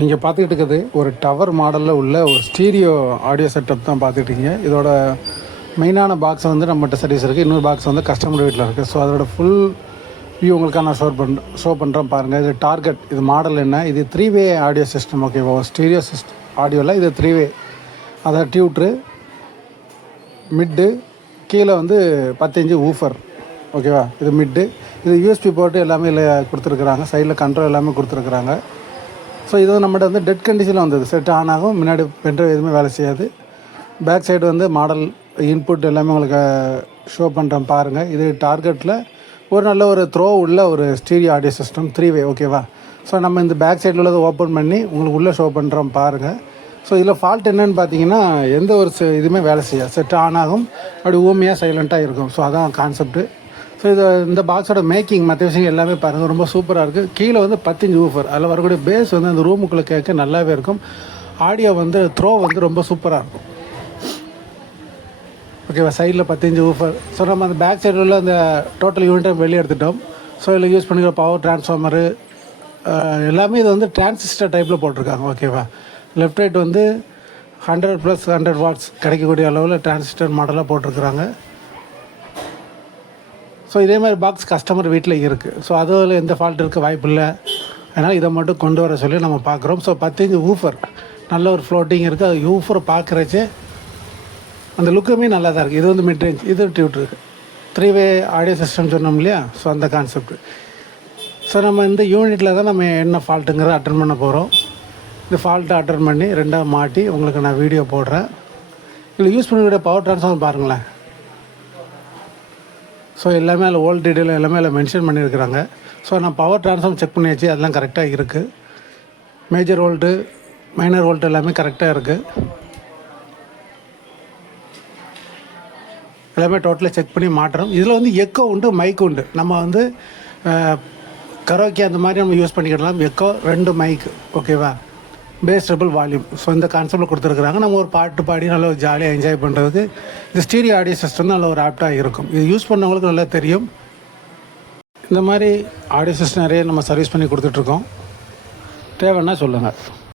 நீங்கள் பார்த்துக்கிட்டு இருக்கிறது ஒரு டவர் மாடலில் உள்ள ஒரு ஸ்டீரியோ ஆடியோ செட்டப் தான் பார்த்துக்கிட்டீங்க. இதோட மெயினான பாக்ஸ் வந்து நம்மகிட்ட சர்வீஸ் இருக்குது, இன்னொரு பாக்ஸ் வந்து கஸ்டமர் வீட்டில் இருக்குது. ஸோ அதோட ஃபுல் வியூ உங்களுக்காக நான் ஷோ பண்ணுறேன் பாருங்கள். இது டார்கெட், இது மாடல் என்ன, இது 3-வே ஆடியோ சிஸ்டம். ஓகேவா, ஸ்டீரியோ ஆடியோவில் இது 3-வே. அதாவது டியூட்ரு, மிட்டு, கீழே வந்து 10 இன்ச்சு ஊஃபர். ஓகேவா, இது மிட்டு, இது யூஎஸ்பி போட்டு எல்லாமே இல்லை கொடுத்துருக்குறாங்க. சைடில் கண்ட்ரோல் எல்லாமே கொடுத்துருக்குறாங்க. ஸோ இது நம்மகிட்ட வந்து டெட் கண்டிஷனில் வந்தது. செட் ஆன் ஆகும், முன்னாடி பென்ட்ரைவ் எதுவுமே வேலை செய்யாது. பேக் சைடு வந்து மாடல் இன்புட் எல்லாமே உங்களுக்கு ஷோ பண்ணுறேன் பாருங்கள். இது டார்கெட்டில் ஒரு நல்ல ஒரு த்ரோ உள்ள ஒரு ஸ்டீரியோ ஆடியோ சிஸ்டம் 3-வே. ஓகேவா, ஸோ நம்ம இந்த பேக் சைடில் உள்ளதை ஓப்பன் பண்ணி உங்களுக்கு உள்ளே ஷோ பண்ணுறோம் பாருங்கள். ஸோ இதில் ஃபால்ட் என்னென்னு பார்த்தீங்கன்னா, எந்த ஒரு இதுவுமே வேலை செய்யாது. செட் ஆன் ஆகும், அப்படி ஊமையாக சைலண்ட்டாக இருக்கும். ஸோ அதான் கான்செப்ட்டு. ஸோ இது இந்த பாக்ஸோட மேக்கிங் மற்ற விஷயம் எல்லாமே பாருங்கள், ரொம்ப சூப்பராக இருக்குது. கீழே வந்து 10 இன்ச் ஊஃபர், அதில் வரக்கூடிய பேஸ் வந்து அந்த ரூமுக்குள்ளே கேட்க நல்லாவே இருக்கும். ஆடியோ வந்து த்ரோ வந்து ரொம்ப சூப்பராக இருக்கும். ஓகேவா, சைடில் 10 இன்ச் ஊஃபர். ஸோ நம்ம அந்த பேக் சைடில் உள்ள அந்த டோட்டல் யூனிட்டை வெளியே எடுத்துட்டோம். ஸோ இதில் யூஸ் பண்ணிக்கிற பவர் டிரான்ஸ்ஃபார்மரு எல்லாமே இது வந்து டிரான்சிஸ்டர் டைப்பில் போட்டிருக்காங்க. ஓகேவா, லெஃப்ட் ரைட் வந்து 100+100 வாட்ஸ் கிடைக்கக்கூடிய அளவில் டிரான்சிஸ்டர் மாடலாக போட்டிருக்கிறாங்க. ஸோ இதே மாதிரி பாக்ஸ் கஸ்டமர் வீட்டில் இருக்குது. ஸோ அதில் எந்த ஃபால்ட் இருக்க வாய்ப்பு இல்லை. அதனால் இதை மட்டும் கொண்டு வர சொல்லி நம்ம பார்க்குறோம். ஸோ 10 இன்ச் ஊஃபர் நல்ல ஒரு ஃப்ளோட்டிங் இருக்குது. அது ஊஃபரை பார்க்குறச்சே அந்த லுக்குமே நல்லா தான் இருக்குது. இது வந்து மிட் ரேஞ்ச், இது டியூட் இருக்குது. 3-வே ஆடியோ சிஸ்டம் சொன்னோம் இல்லையா, ஸோ அந்த கான்செப்ட். ஸோ நம்ம இந்த யூனிட்டில் தான் நம்ம என்ன ஃபால்ட்டுங்கிறத அட்டன் பண்ண போகிறோம். இந்த ஃபால்ட்டை அட்டன் பண்ணி ரெண்டாக மாட்டி உங்களுக்கு நான் வீடியோ போடுறேன். இதில் யூஸ் பண்ணிக்கிற பவர் ட்ரான்ஸ்ஃபார்மர் பாருங்களேன். ஸோ எல்லாமே அதில் ஓல்ட் டீட்டெயில் எல்லாமே அதில் மென்ஷன் பண்ணியிருக்கிறாங்க. ஸோ நான் பவர் ட்ரான்ஸ்ஃபார்ம் செக் பண்ணியாச்சு, அதெல்லாம் கரெக்டாக இருக்குது. மேஜர் வோல்ட்டு, மைனர் வோல்ட்டு எல்லாமே கரெக்டாக இருக்குது. எல்லாமே டோட்டலாக செக் பண்ணி மாட்டுறோம். இதில் வந்து எக்கோ உண்டு, மைக் உண்டு. நம்ம வந்து கரோக்கி அந்த மாதிரி நம்ம யூஸ் பண்ணிக்கிடலாம். Echo 2 mic. ஓகேவா, பேஸ் ட்ரிபிள் வால்யூம். ஸோ இந்த கான்செப்டில் கொடுத்துருக்குறாங்க. நம்ம ஒரு பாட்டு பாடி நல்லா ஜாலியாக என்ஜாய் பண்ணுறதுக்கு இந்த ஸ்டீரியோ ஆடியோ சிஸ்டம் நல்ல ஒரு ஆப்டாக இருக்கும். இது யூஸ் பண்ணவங்களுக்கு நல்லா தெரியும். இந்த மாதிரி ஆடியோ சிஸ்டம் நிறைய நம்ம சர்வீஸ் பண்ணி கொடுத்துட்ருக்கோம். தேவைன்னா சொல்லுங்கள்.